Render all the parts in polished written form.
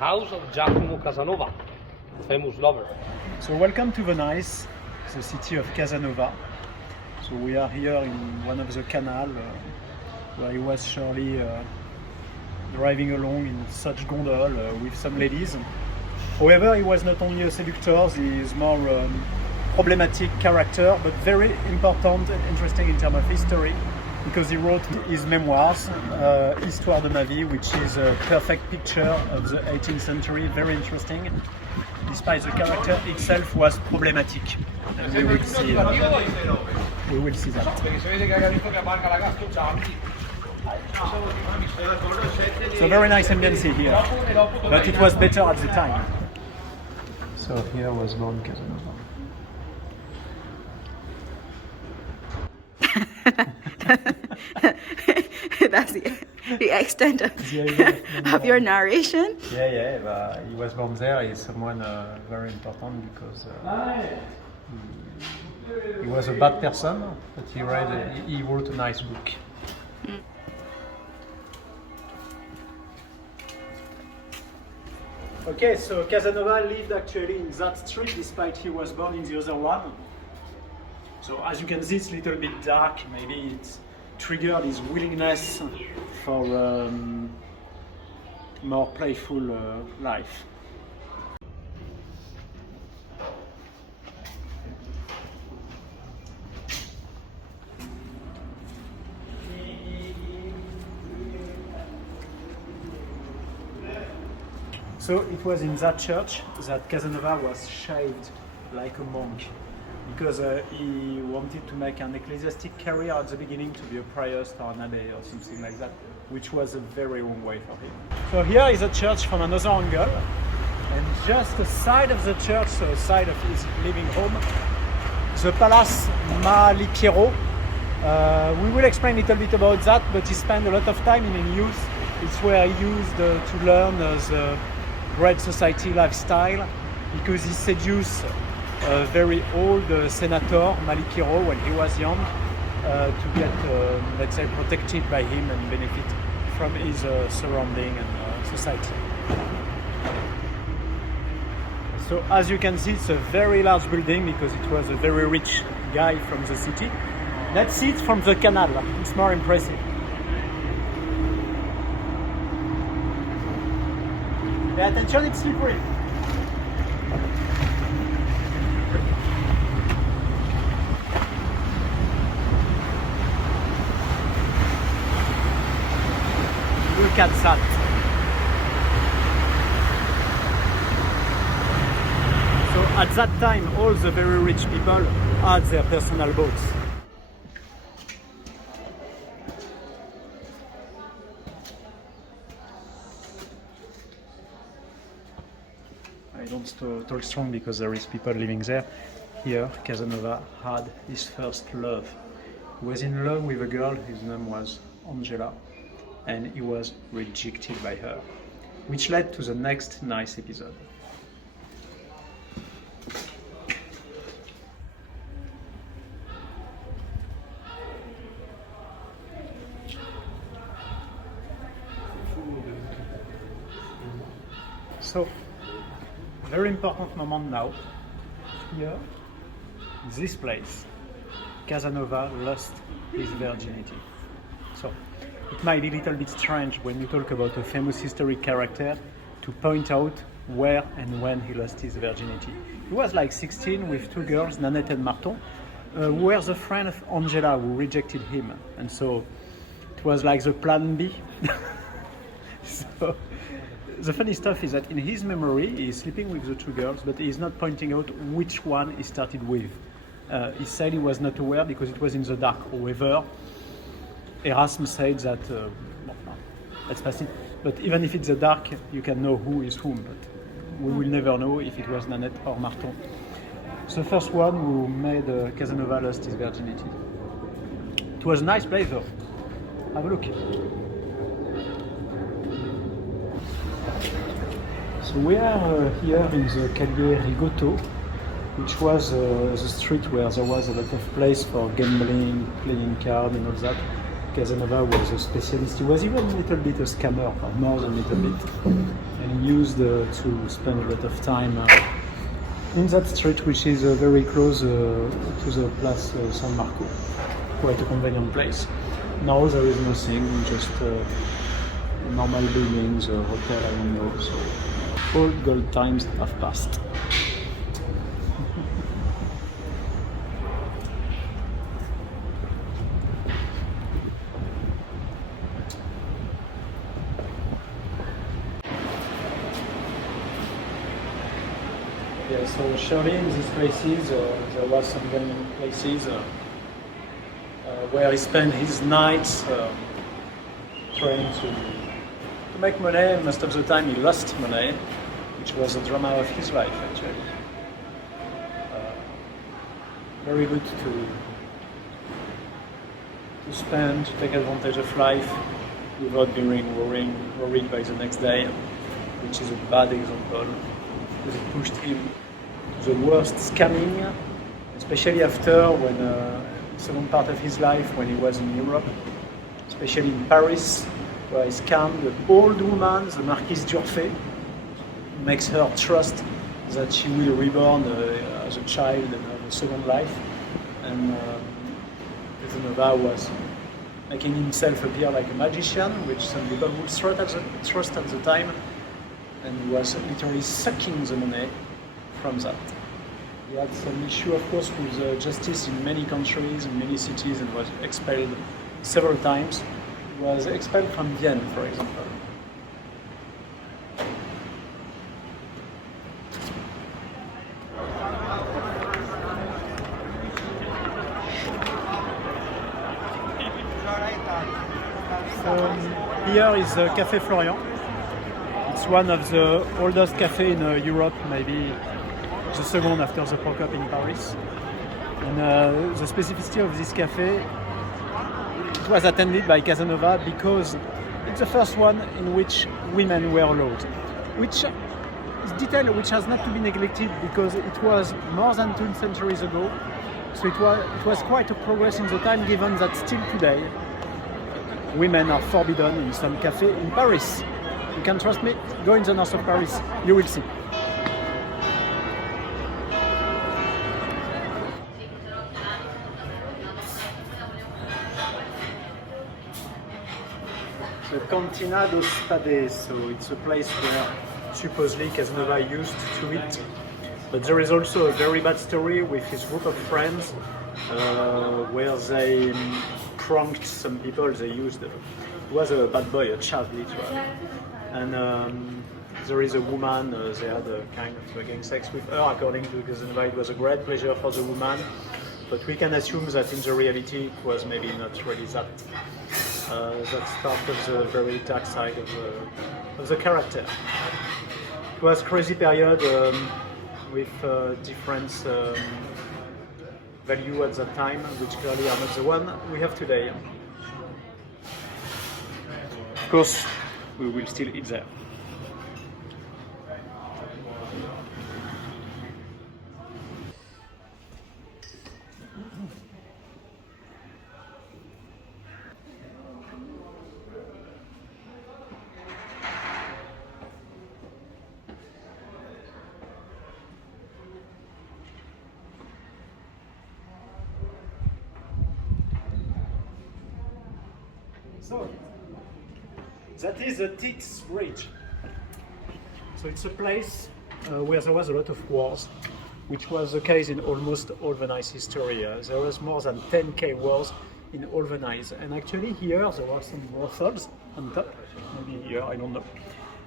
house of Giacomo Casanova, famous lover. So welcome to Venise, the city of Casanova. So we are here in one of the canals where he was surely driving along in such gondole with some ladies. However, he was not only a seductor, he is more problematic character, but very important and interesting in terms of history, because he wrote his memoirs, Histoire de ma vie, which is a perfect picture of the 18th century, very interesting, despite the character itself was problematic. And we will see that. So very nice ambience here, but it was better at the time. So here was born Casanova. That's the extent of your narration. Yeah, but he was born there. He's someone very important because he was a bad person, but he wrote a nice book. Okay, so Casanova lived actually in that street despite he was born in the other one. So as you can see, it's a little bit dark. Maybe it triggered his willingness for more playful life. So it was in that church that Casanova was shaved like a monk, because he wanted to make an ecclesiastic career at the beginning, to be a priest or an abbé or something like that, which was a very wrong way for him. So here is a church from another angle, and just the side of the church, so the side of his living home, the Palazzo Malipiero. We will explain a little bit about that, but he spent a lot of time in youth. It's where he used to learn the great society lifestyle, because he seduced a very old senator, Malipiero, when he was young, to get, let's say, protected by him and benefit from his surrounding and society. So as you can see, it's a very large building because it was a very rich guy from the city. Let's see it from the canal, it's more impressive. Pay attention, it's slippery. Look at that. So at that time, all the very rich people had their personal boats. I don't talk strong because there is people living there. Here, Casanova had his first love. He was in love with a girl, his name was Angela, and he was rejected by her, which led to the next nice episode. So, very important moment now. Here, this place, Casanova lost his virginity. So, it might be a little bit strange when you talk about a famous historic character to point out where and when he lost his virginity. He was like 16 with two girls, Nanette and Marton, who were the friend of Angela, who rejected him. And so it was like the plan B. So the funny stuff is that in his memory, he is sleeping with the two girls, but he is not pointing out which one he started with. He said he was not aware because it was in the dark. However, Erasmus said that, let's pass it. But even if it's the dark, you can know who is whom, but we will never know if it was Nanette or Marton. The first one who made Casanova lost his virginity. It was a nice place though. Have a look. So we are here in the Calle Rigotto, which was the street where there was a lot of place for gambling, playing cards and all that. Casanova was a specialist. He was even a little bit a scammer, or more than a little bit. And used to spend a lot of time in that street, which is very close to the Palazzo San Marco. Quite a convenient place. Now there is nothing, just normal buildings, hotel, I don't know. So all gold times have passed. Yeah, so surely in these places there was some well-known places where he spent his nights trying to make money. Most of the time he lost money, which was the drama of his life actually. Very good to spend, to take advantage of life without being worried by the next day, which is a bad example. Because it pushed him to the worst scamming, especially after when second part of his life when he was in Europe, especially in Paris, where he scammed the old woman, the Marquise d'Urfé, makes her trust that she will reborn as a child and have a second life. And Casanova was making himself appear like a magician, which some people would trust at the time, and was literally sucking the money from that. He had some issue, of course, with justice in many countries, in many cities, and was expelled several times. He was expelled from Vienna, for example. Here is Café Florian. It's one of the oldest cafés in Europe, maybe the second after the Procop in Paris. And the specificity of this cafe, it was attended by Casanova because it's the first one in which women were allowed, which is detail which has not to be neglected because it was more than 2 centuries ago. So it was quite a progress in the time, given that still today women are forbidden in some café in Paris. You can trust me, go in the north of Paris, you will see. The Cantina dos Spades, so it's a place where supposedly Casanova used to eat. But there is also a very bad story with his group of friends where they pranked some people. They used, it was a bad boy, a child literally. And there is a woman, they had a kind of gang sex with her. According to Casanova, it was a great pleasure for the woman, but we can assume that in the reality it was maybe not really that. That's part of the very dark side of the character. It was a crazy period with different value at that time, which clearly are not the one we have today. Of course, we will still eat there. So, that is the Tix Bridge. So it's a place where there was a lot of wars, which was the case in almost all Venice history. There was more than 10,000 wars in all Venice. And actually here there were some brothels on top, maybe here, I don't know.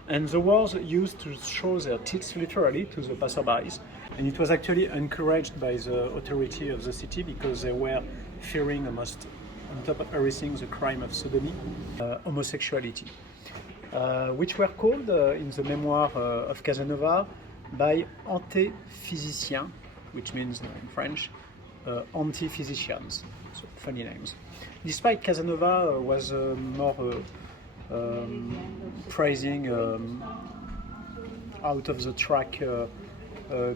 And the wars used to show their tits literally to the passerbys. And it was actually encouraged by the authority of the city because they were fearing almost on top of everything the crime of sodomy, homosexuality, which were called in the Mémoires of Casanova by anti-physiciens, which means in French anti-physicians, so funny names. Despite Casanova was more praising out of the track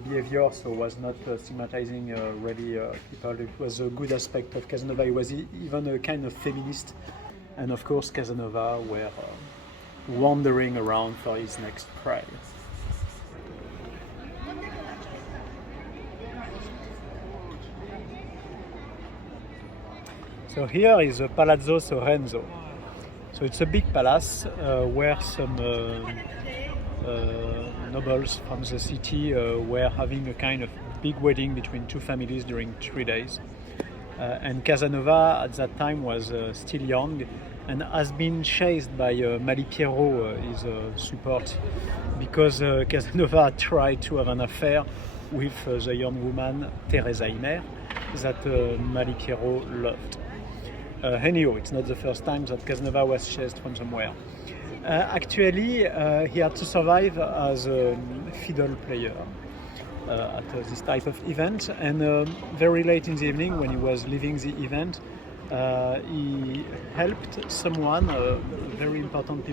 behavior, so was not stigmatizing really people. It was a good aspect of Casanova. He was even a kind of feminist, and of course Casanova were wandering around for his next prey. So here is the Palazzo Soranzo. So it's a big palace where some nobles from the city were having a kind of big wedding between two families during 3 days. And Casanova at that time was still young and has been chased by Malipiero, his support, because Casanova tried to have an affair with the young woman Teresa Imer that Malipiero loved. Anyhow, it's not the first time that Casanova was chased from somewhere. Actually, he had to survive as a fiddle player at this type of event, and very late in the evening, when he was leaving the event, he helped someone, a very important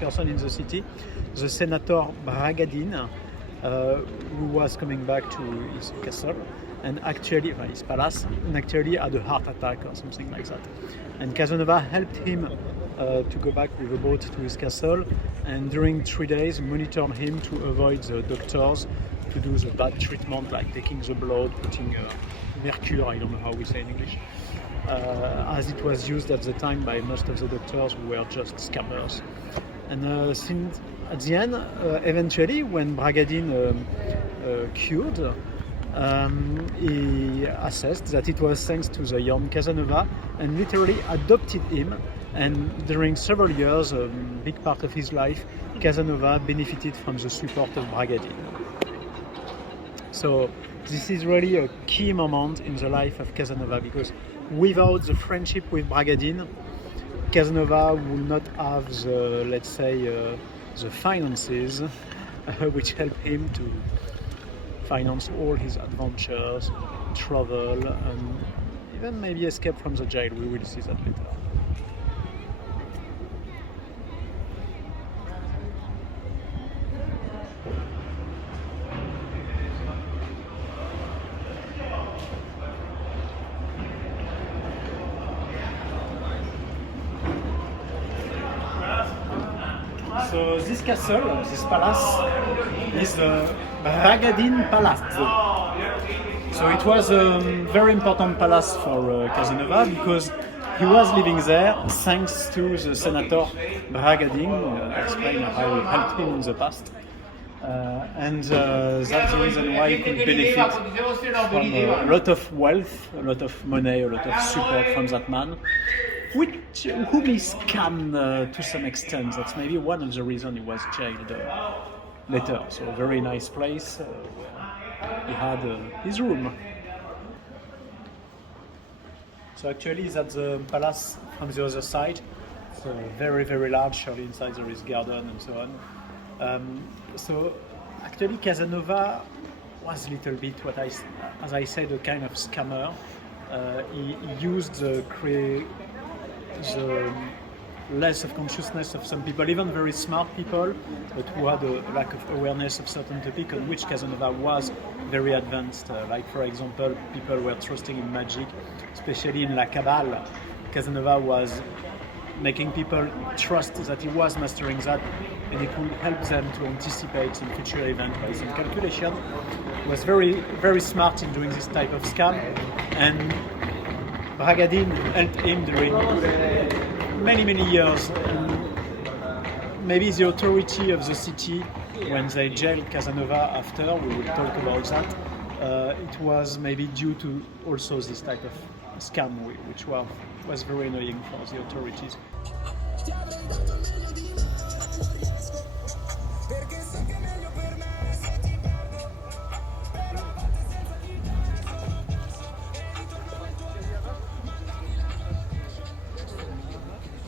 person in the city, the Senator Bragadin, who was coming back to his castle, and actually, his palace, and actually had a heart attack or something like that. And Casanova helped him to go back with a boat to his castle, and during 3 days monitored him to avoid the doctors, to do the bad treatment like taking the blood, putting mercure, I don't know how we say in English, as it was used at the time by most of the doctors who were just scammers. And since at the end, eventually, when Bragadin cured, he assessed that it was thanks to the young Casanova, and literally adopted him. And during several years, a big part of his life, Casanova benefited from the support of Bragadin. So this is really a key moment in the life of Casanova, because without the friendship with Bragadin, Casanova would not have the, let's say, the finances which help him to finance all his adventures, travel, and even maybe escape from the jail. We will see that later. So this castle, this palace, is the Bragadin Palazzo. So it was a very important palace for Casanova, because he was living there thanks to the Senator Bragadin. I explained how he helped him in the past. And that's the reason why he could benefit from a lot of wealth, a lot of money, a lot of support from that man, whom he scammed to some extent. That's maybe one of the reasons he was jailed later. So a very nice place where he had his room. So actually that's the palace from the other side. So very, very large. Surely inside there is garden and so on. So actually Casanova was a little bit as I said, a kind of scammer. He used the less of consciousness of some people, even very smart people, but who had a lack of awareness of certain topic on which Casanova was very advanced. Like for example, people were trusting in magic, especially in La Cabale. Casanova was making people trust that he was mastering that, and it would help them to anticipate some future event by some calculation. He was very, very smart in doing this type of scam, and Bragadin helped him during many, many years. And maybe the authority of the city, when they jailed Casanova after, we will talk about that, it was maybe due to also this type of scam, which was very annoying for the authorities.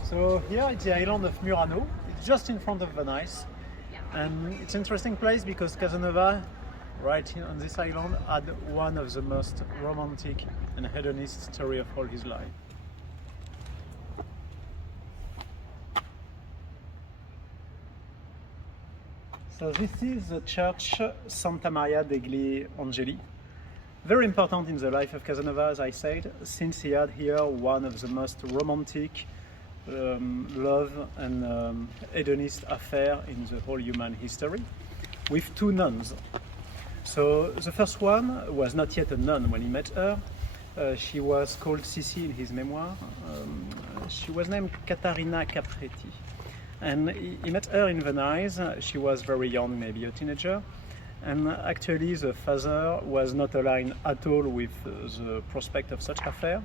So here it's the island of Murano. It's just in front of Venice, and it's an interesting place because Casanova, right on this island, had one of the most romantic and hedonist story of all his life. So this is the church Santa Maria degli Angeli. Very important in the life of Casanova, as I said, since he had here one of the most romantic love and hedonist affair in the whole human history, with two nuns. So the first one was not yet a nun when he met her. She was called Sissi in his memoir. She was named Caterina Capretti. And he met her in Venise. She was very young, maybe a teenager. And actually the father was not aligned at all with the prospect of such affair.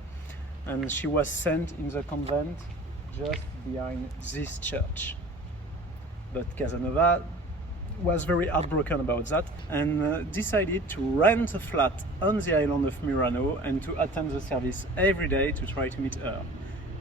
And she was sent in the convent just behind this church. But Casanova was very heartbroken about that and decided to rent a flat on the island of Murano and to attend the service every day to try to meet her.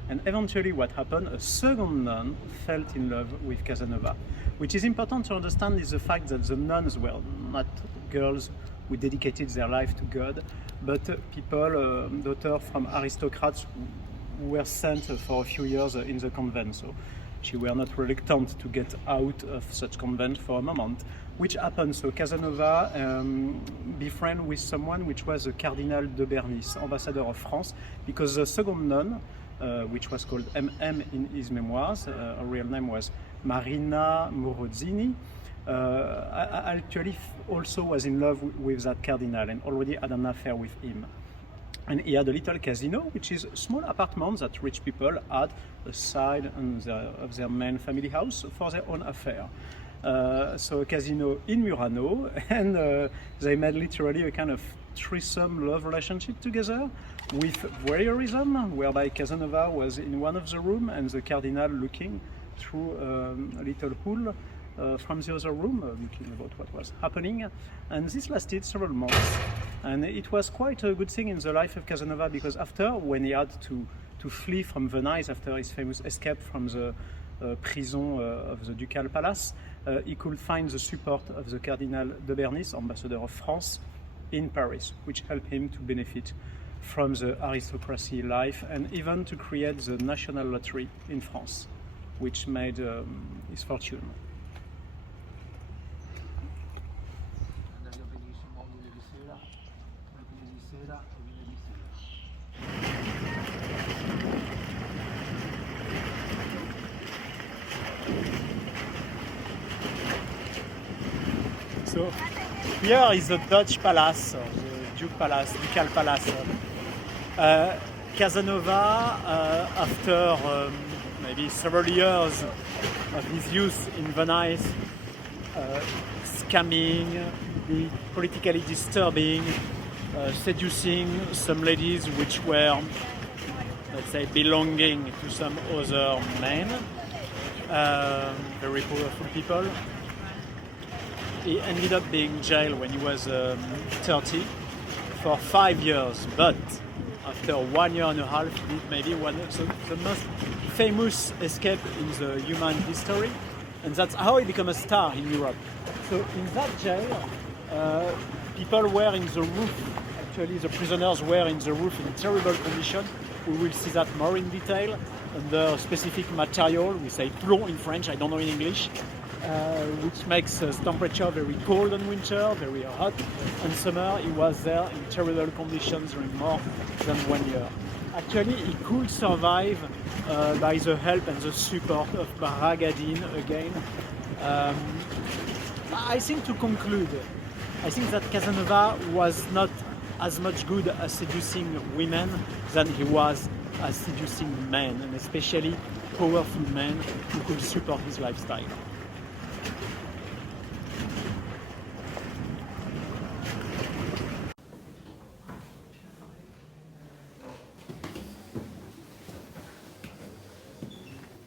And eventually what happened, a second nun fell in love with Casanova. Which is important to understand is the fact that the nuns were not girls who dedicated their life to God, but people, daughters from aristocrats who were sent for a few years in the convent. So she were not reluctant to get out of such convent for a moment, which happened. So Casanova befriended with someone which was the Cardinal de Bernis, ambassador of France, because the second nun, which was called MM in his memoirs, her real name was Marina Morozzini, actually also was in love with that cardinal and already had an affair with him. And he had a little casino, which is a small apartment that rich people had aside of their main family house for their own affair. So a casino in Murano, and they made literally a kind of threesome love relationship together with voyeurism, whereby Casanova was in one of the rooms and the cardinal looking through a little hole from the other room, looking about what was happening. And this lasted several months. And it was quite a good thing in the life of Casanova, because after, when he had to flee from Venise after his famous escape from the prison of the Ducal Palace, he could find the support of the Cardinal de Bernis, ambassador of France, in Paris, which helped him to benefit from the aristocracy life and even to create the national lottery in France, which made his fortune. So here is the Dutch Palace, or the Ducal Palace. Casanova, after maybe several years of his youth in Venice, scamming, politically disturbing, seducing some ladies which were, let's say, belonging to some other men, very powerful people. He ended up being jailed when he was 30 for 5 years, but after 1 year and a half, he did maybe one of the most famous escape in the human history, and that's how he became a star in Europe. So in that jail, people were in the roof. Actually, the prisoners were in the roof in terrible condition. We will see that more in detail under specific material. We say plomb in French, I don't know in English. Which makes the temperature very cold in winter, very hot in summer. He was there in terrible conditions during more than 1 year. Actually, he could survive by the help and the support of Bragadin again. I think to conclude, I think that Casanova was not as much good at seducing women than he was at seducing men, and especially powerful men who could support his lifestyle.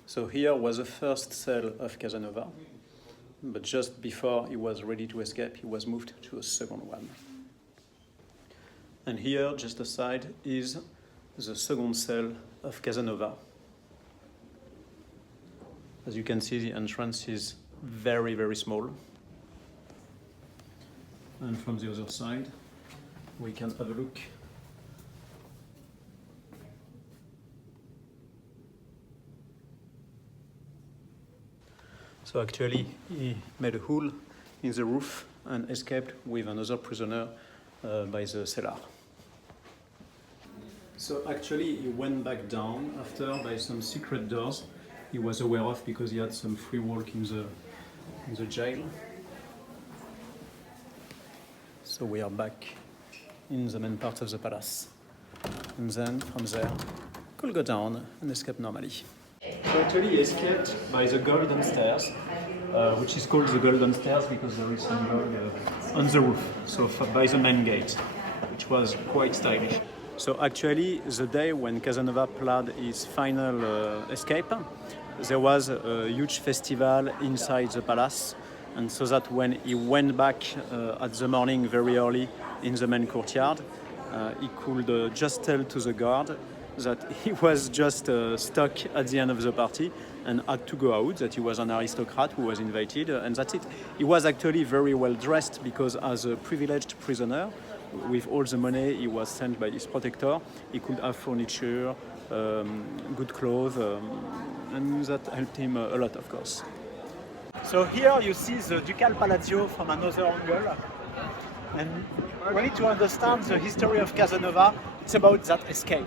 So here was the first cell of Casanova, but just before he was ready to escape, he was moved to a second one. And here, just aside, is the second cell of Casanova. As you can see, the entrance is very, very small. And from the other side, we can have a look. So actually, he made a hole in the roof and escaped with another prisoner by the cellar. So actually he went back down after by some secret doors he was aware of because he had some free walk in the jail. So we are back in the main part of the palace. And then from there, could go down and escape normally. So actually he escaped by the golden stairs, which is called the golden stairs because there is some gold on the roof, so by the main gate, which was quite stylish. So actually the day when Casanova planned his final escape, there was a huge festival inside the palace, and so that when he went back at the morning very early in the main courtyard, he could just tell to the guard that he was just stuck at the end of the party and had to go out, that he was an aristocrat who was invited, and that's it. He was actually very well dressed because as a privileged prisoner, with all the money he was sent by his protector, he could have furniture, good clothes, and that helped him a lot, of course. So here you see the Ducal Palazzo from another angle. And we need to understand the history of Casanova. It's about that escape.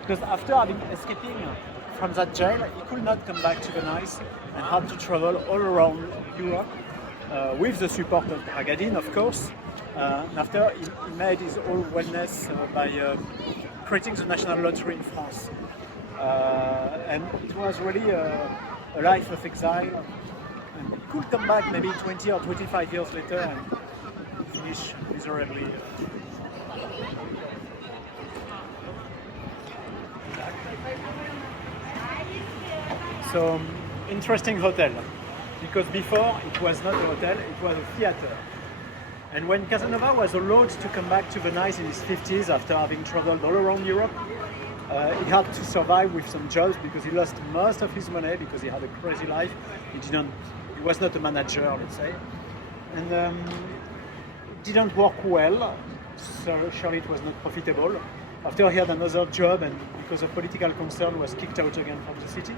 Because after having escaping from that jail, he could not come back to Venice and had to travel all around Europe with the support of Bragadin, of course. After he made his whole wellness by creating the national lottery in France. And it was really a life of exile. And he could come back maybe 20 or 25 years later and finish miserably. So, interesting hotel, because before it was not a hotel, it was a theater. And when Casanova was allowed to come back to Venice in his 50s after having traveled all around Europe, he had to survive with some jobs because he lost most of his money because he had a crazy life. He was not a manager, let's say. And didn't work well, so surely it was not profitable. After he had another job and because of political concern was kicked out again from the city.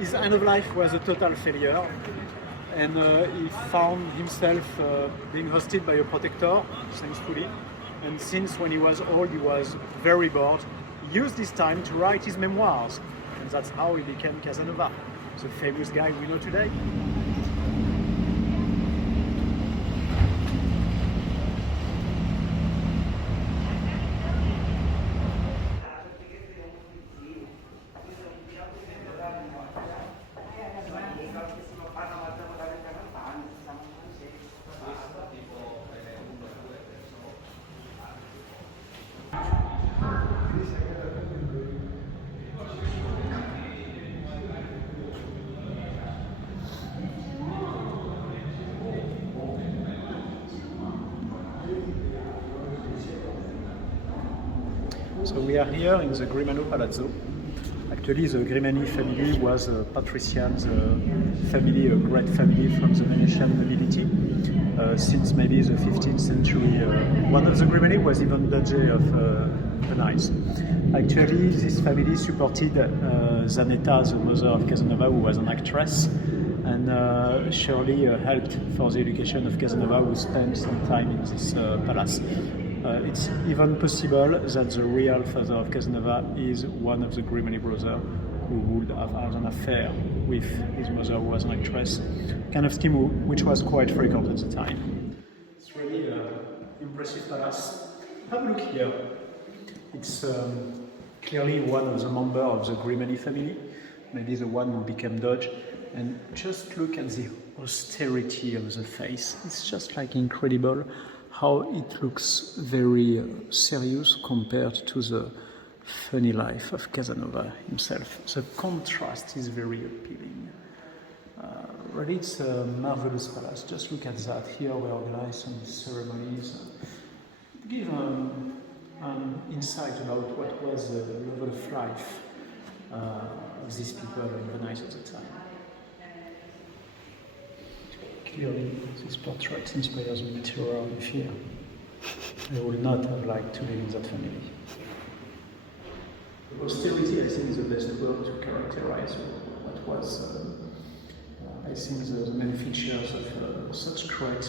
His end of life was a total failure, and he found himself being hosted by a protector, thankfully. And since when he was old, he was very bored. He used this time to write his memoirs, and that's how he became Casanova, the famous guy we know today. So we are here in the Grimani Palazzo. Actually, the Grimani family was a patrician family, a great family from the Venetian nobility. Since maybe the 15th century, one of the Grimani was even Doge of Venice. Actually, this family supported Zanetta, the mother of Casanova, who was an actress, and surely helped for the education of Casanova, who spent some time in this palace. It's even possible that the real father of Casanova is one of the Grimani brothers who would have had an affair with his mother, who was an actress, kind of scheme which was quite frequent at the time. It's really an impressive palace. Have a look here. It's clearly one of the members of the Grimani family, maybe the one who became Doge. And just look at the austerity of the face. It's just like incredible how it looks very serious compared to the funny life of Casanova himself. The contrast is very appealing. Really, it's a marvelous palace. Just look at that. Here we organize some ceremonies. Give an insight about what was the level of life of these people in Venice at the time. Clearly, this portrait inspires me terror and fear. I would not have liked to live in that family. Austerity, I think, is the best word to characterize what was, I think, the main features of such great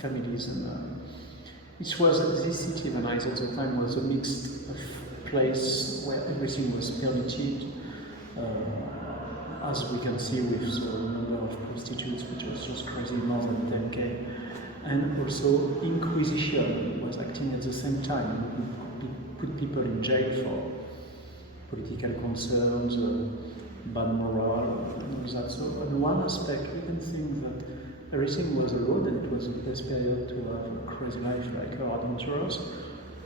families It was this city, Venise, at the time was a mixed place where everything was permitted, as we can see with the number of prostitutes, which was just crazy, more than 10K. And also Inquisition was acting at the same time, put people in jail for political concerns, bad morale, and all that. So on one aspect, we can think that everything was allowed and it was the best period to have a crazy life like adventurous.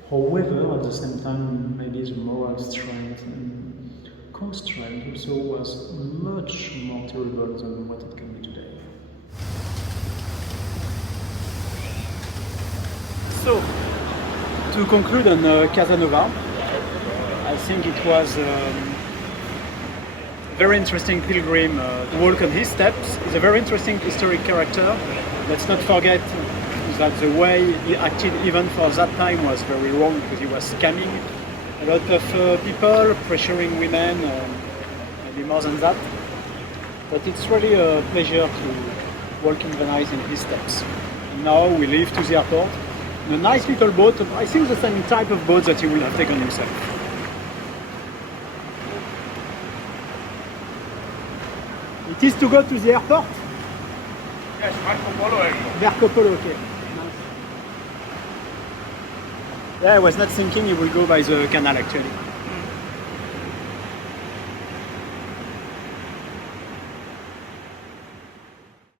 However, at the same time, maybe the moral strength and constraint also was much more terrible than what it can be today. So, to conclude on Casanova, I think it was a very interesting pilgrim to walk on his steps. He's a very interesting historic character. Let's not forget that the way he acted even for that time was very wrong, because he was scamming a lot of people, pressuring women, maybe more than that. But it's really a pleasure to walk in Venice in his steps. And now we leave to the airport in a nice little boat, I think the same type of boat that he will have taken himself. It is to go to the airport? Yes, Marco Polo. Marco Polo, okay. Nice. Yeah, I was not thinking he would go by the canal actually.